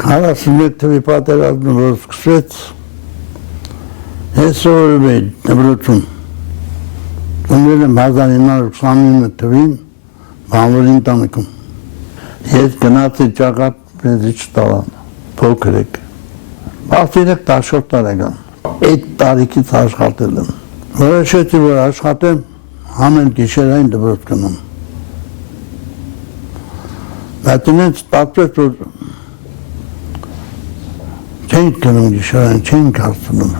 41 թվի պատերազմը որ սկսվեց, ես սովորում էի դպրոցում։ Ծնվել եմ 1929 թվին Բանվորի ընտանիքում։ Ես գնացի ճակատ մեզ չտալան, փոքր եք։ 13 տարեկան։ Այդ տարիքից աշխատել եմ։ Որոշեցի, որ աշխատեմ, ամեն գիշերային դպրոց գնում։ Բայց ինձ ստացվեց, որ չենք գնում գիշերային, չենք հարցնում։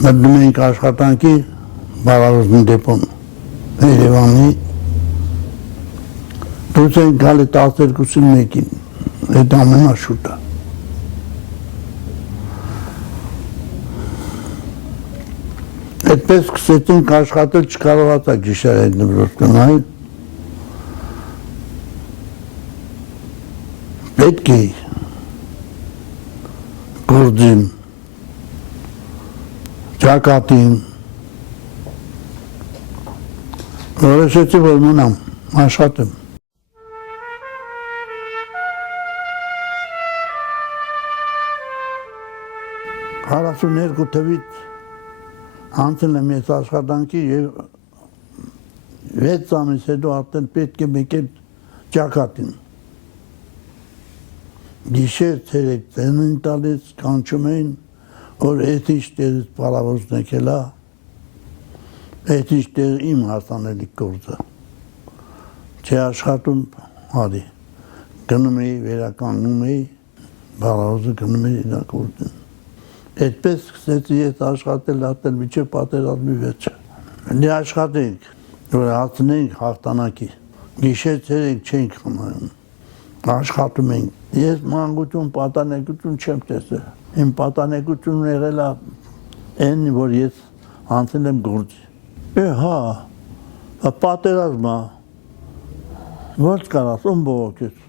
Մտնում էինք աշխատանքի Բալավոզնի դեպոն, Երևանի։ Դուրս ենք գալի 12-ին մեկին, այդ ամենաշուտը։ Այդպես սկսեցինք աշխատել, չկարողացա գիշերային դպրոց գնալ։ Պետք է գործին, ճակատին, որոշեցի, որ մնամ, աշխատեմ։ 42 թվից անցել եմ ես աշխատանքի և 6 ամիս հետո արդեն պետք է մեկել ճակատին։ Գիշեր ցերեկ ձեն են տալիս, կանչում էին, որ էդ ինչ տեղից պարավոզն եկելա, էդ ինչ տեղ իմ հասանելիք գործը։ Չէ աշխատում, հարի, գնում էի, վերականգնում էի, պարավոզը գնում էի իրա գործին։ Այդպես սկսեցի ես աշխատել արդեն մինչև պատերազմի վերջը։ Մենք աշխատենք, որ հասնենք հաղթանակի։ Գիշեր ցերեկ չենք խնայում, աշխատում ենք։ Ես մանկություն, պատանեկություն չեմ տեսել։ Իմ պատանեկությունն եղել է այն, որ ես անցել եմ գործի։ Հա, պատերազմը, ո՞նց կարաս, ում բողոքես։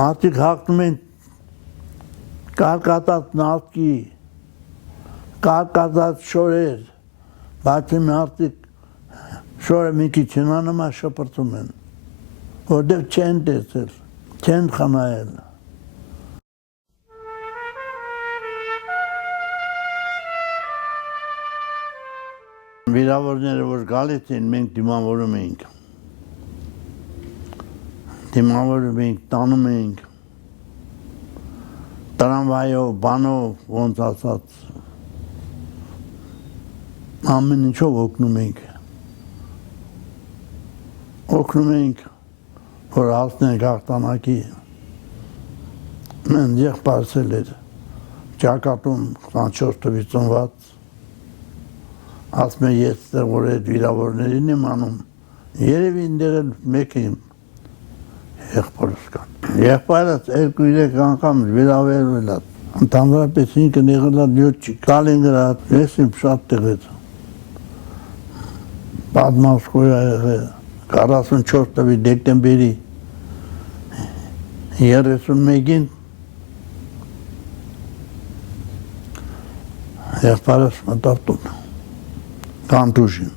Մարդիկ հաղթում են կարկատած նավկի, կարկատած շորեր, բացի մարդիկ շորը մի քիչ հնանոմա շպրծում են, որտեղ չեն տեսել, չեն խնայել։ Վիրավորները, որ գալիս են, մենք դիմավորում էինք։ Դիմավորում էինք, տանում էինք։ Տրամվայով, բանով, ոնց ասած, ամեն ինչով օգնում ենք։ Օգնում ենք, որ հասնենք հաղթանակի։ Մեն եղբայրս էր ճակատում 24 թվի ծնված, ասում է ես որ այդ վիրավորներին եմ անում, երևի ինտեղ էլ մեկ եմ եղբայրս կան։ Եղբայրս 2-3 անգամ վիրավորվել է, ընդհանրապես ինքն եղել է լյոթչիկ, Ստալինգրադ, ես իմ շատ տեղից։ Պատմասկոյա եղել, 44 թվի դեկտեմբերի 31-ին եղբայրս մտավ տուն, Կանտուշին։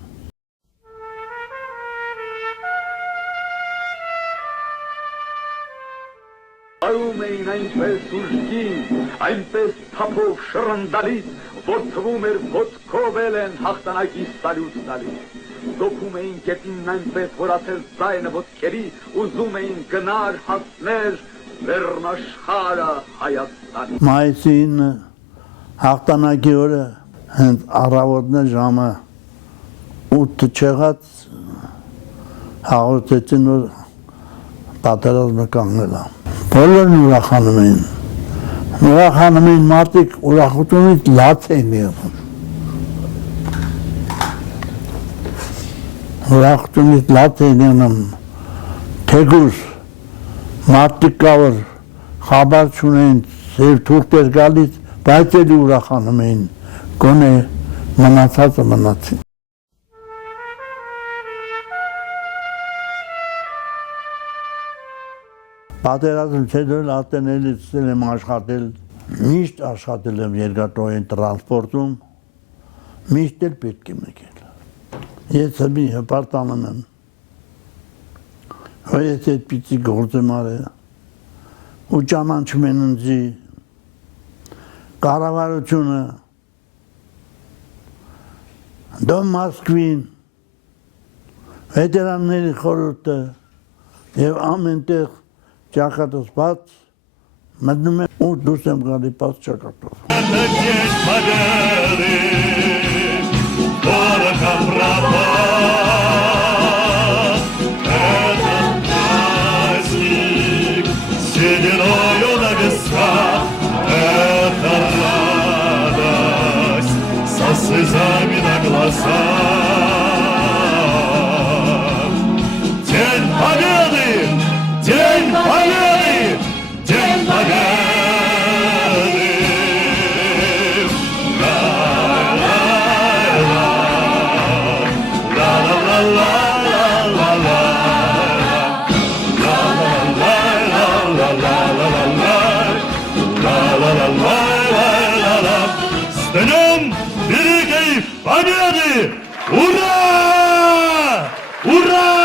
Այում էին այնպես ուժգին, այնպես թափով շռնդալից, որ թվում էր ոտքով էլ են հաղթանակի սալյուտ տալիս։ Դոփում էին գետինն այնպես, որ ասել ձայնը ոտքերի, ուզում էին գնար հասներ լեռնաշխարհը Հայաստանի։ Մայիսի 9 հաղթանակի օրը հենց առավոտն ժամը 8 չեղած հաղորդեցին, որ պատերազմը կանգնել է։ Բոլորն ուրախանում էին։ Ուրախանում էին մարդիկ, ուրախությունից լաց էին եղում։ Ուրախությունից լաց էին եղում, թեգուս, մարդիկ կա, որ խաբար չունեն, սև թուղթեր գալիս, բայց էլի ուրախանում էին, գոնե մնացածը մնացին։ Պատերազմից հետո արդեն էլի սկսել եմ աշխատել, միշտ աշխատել եմ երկաթուղային տրանսպորտում, միշտ էլ պետք է մեկել։ Ես մի հպարտանում եմ, որ ես այդպիսի գործ եմ արել, ու ճանաչում են ինձի կառավարությունը, Դոմ Մոսկվին, վետերանների խորհուրդը եւ ամենտեղ ճակատս բաց մտնում եմ ու դուրս եմ գալի բաց ճակատով։ Слезами на глазах. День Победы! День Победы! День Победы! С днем Великой Победы! Ура! Ура!